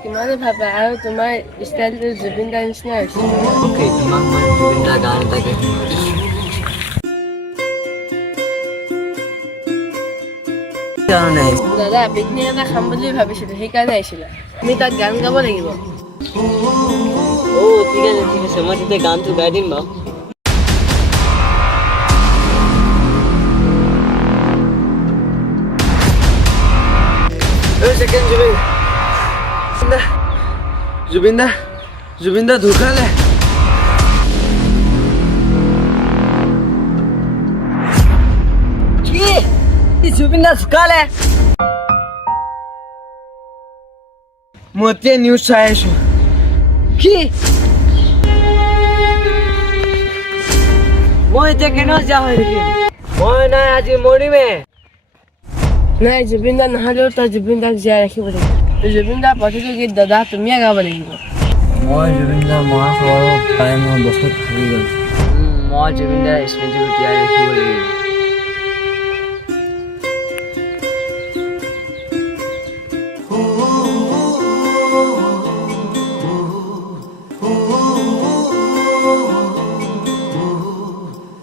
কিমানে ভাবা আৰু তোমাৰ ষ্টাইলটো জুবিন দাৰ নিচিনা হৈছে অ'কে তোমাক মই জুবিন দাৰ গান এটাকে দাদা পিকনিক এটা খাম বুলি ভাবিছিলোঁ সেইকাৰণে আহিছিলোঁ তুমি তাত গান গাব লাগিব ঠিক আছে মই তেতিয়া গানটো গাই দিম বাৰু সেকেন্ড জুবিন দা ঢুকালে কি জুবিন দা ঢুকালে মই এতিয়া নিউজ চাই আছো কি মই এতিয়া কেনেকৈ যোৱা হৈ থাকিম মই নাই আজি মৰিমে নাই জুবিন দা নহ'লেও তই জুবিন দাক জীয়াই ৰাখিব লাগিব জুবিন দাৰ প্ৰতিটো গীত দাদা তুমিয়ে গাব লাগিব মই জুবিন দাৰ মহা খবৰ পাই মই বহুত ভাবি গ'লো মই জুবিন দাৰ স্মৃতিটো জীয়াই ৰাখিব লাগিব